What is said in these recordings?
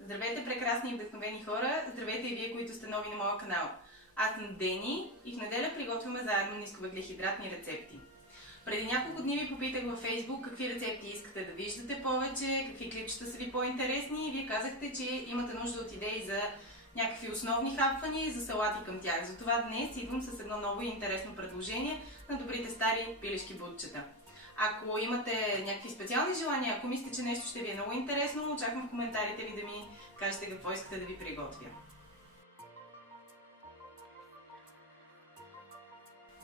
Здравейте, прекрасни и вдъхновени хора! Здравейте и вие, които сте нови на моя канал. Аз съм Дени и в неделя приготвяме заедно нисковъглехидратни рецепти. Преди няколко дни ви попитах във Facebook какви рецепти искате да виждате повече, какви клипчета са ви по-интересни и вие казахте, че имате нужда от идеи за някакви основни хапвания и за салати към тях. Затова днес идвам с едно ново и интересно предложение на добрите стари пилешки бутчета. Ако имате някакви специални желания, ако мислите, че нещо ще ви е много интересно, очаквам в коментарите ви да ми кажете какво искате да ви приготвя.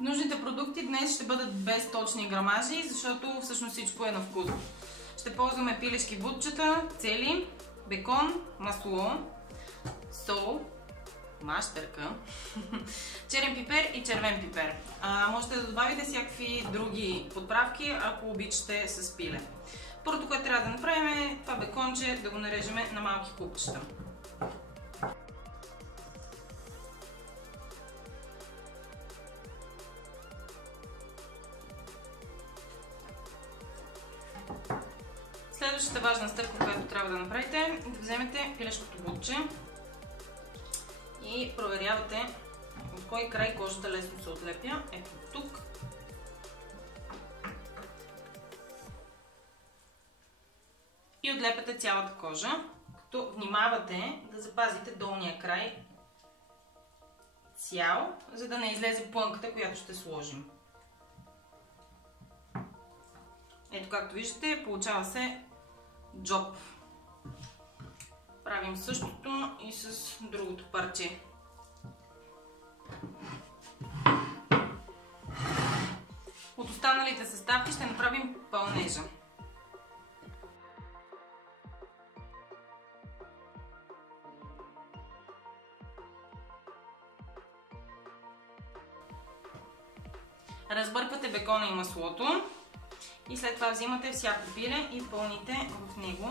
Нужните продукти днес ще бъдат без точни грамажи, защото всъщност всичко е на вкус. Ще ползваме пилешки бутчета, цели, бекон, масло, сол, мащерка, черен пипер и червен пипер. Можете да добавите всякакви други подправки, ако обичате с пиле. Първото, което трябва да направим е това беконче да го нарежем на малки купчета. Следващата важна стъпка, която трябва да направите, е да вземете пилешкото бутче и проверявате от кой край кожата лесно се отлепя. Ето тук. И отлепяте цялата кожа, като внимавате да запазите долния край цял, за да не излезе плънката, която ще сложим. Ето както виждате, получава се джоб. Правим същото и с другото парче. От останалите съставки ще направим пълнежа. Разбърквате бекона и маслото и след това взимате всяко пиле и пълните в него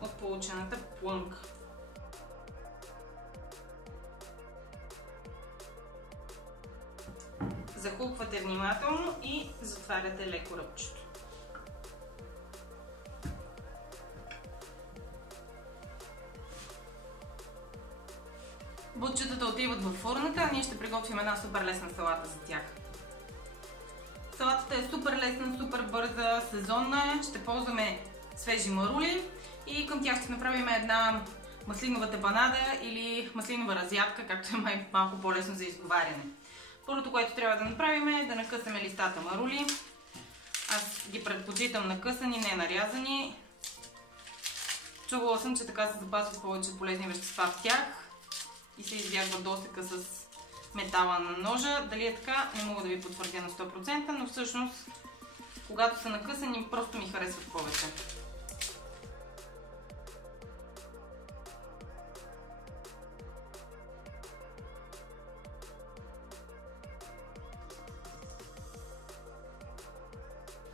от получената плънка. Захлупвате внимателно и затваряте леко ръбчето. Бутчетата отиват във фурната, а ние ще приготвим една супер лесна салата за тях. Салатата е супер лесна, супер бърза, сезонна. Ще ползваме свежи марули и към тях ще направим една маслинова тепанада или маслинова разядка, както е малко по-лесно за изговаряне. Първото, което трябва да направим е да накъсаме листата марули. Аз ги предпочитам накъсани, не нарязани. Чувала съм, че така се запазват повече полезни вещества в тях и се избягва досека с метала на ножа. Дали е така, не мога да ви потвърдя на 100%, но всъщност, когато са накъсани, просто ми харесват повече.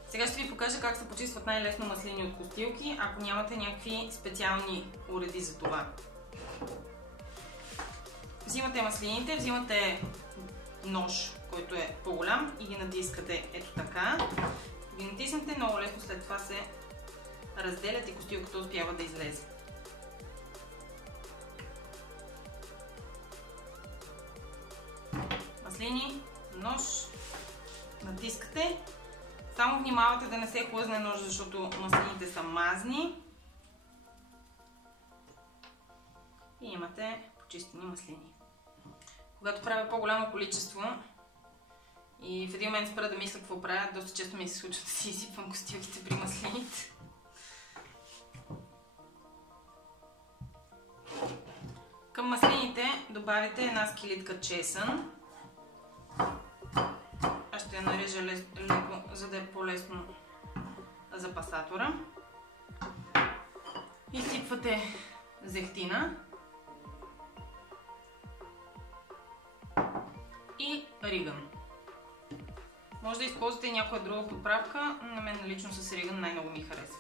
Сега ще ви покажа как се почистват най-лесно маслини от костилки, ако нямате някакви специални уреди за това. Взимате маслините, взимате нож, който е по-голям и ги натискате ето така. Ги натиснете, много лесно след това се разделят и костилката успява да излезе. Маслини, нож, натискате. Само внимавате да не се хлъзне нож, защото маслините са мазни. И имате почистени маслини. Когато правя по-голямо количество и в един момент спра да мисля какво правя, доста често ми се случва да си изсипвам костилките при маслините. Към маслините добавите една скилитка чесън. Аз ще я нарежа леко, за да е по-лесно за пасатора. Изсипвате зехтина и ригън. Може да използвате и някоя друга подправка, на мен лично с ригън най-много ми харесва.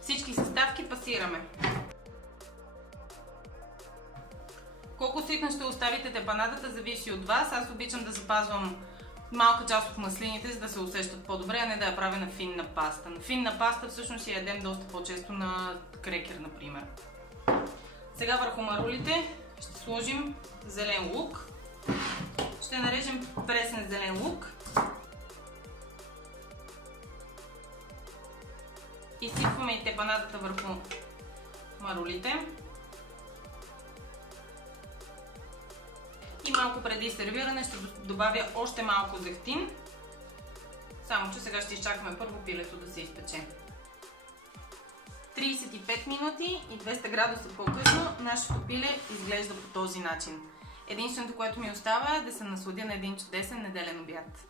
Всички съставки пасираме. Колко ситна ще оставите тепанадата зависи от вас. Аз обичам да запазвам малка част от маслините, за да се усещат по-добре, а не да я правя на финна паста. На финна паста всъщност я ядем доста по-често на крекер, например. Сега върху марулите ще сложим зелен лук. Ще нарежем пресен зелен лук. Изсипваме и тепанадата върху марулите. И малко преди сервиране ще добавя още малко зехтин. Само че сега ще изчакаме първо пилето да се изпече. 35 минути и 200 градуса по-късно нашето пиле изглежда по този начин. Единственото, което ми остава е да се насладя на един чудесен неделен обяд.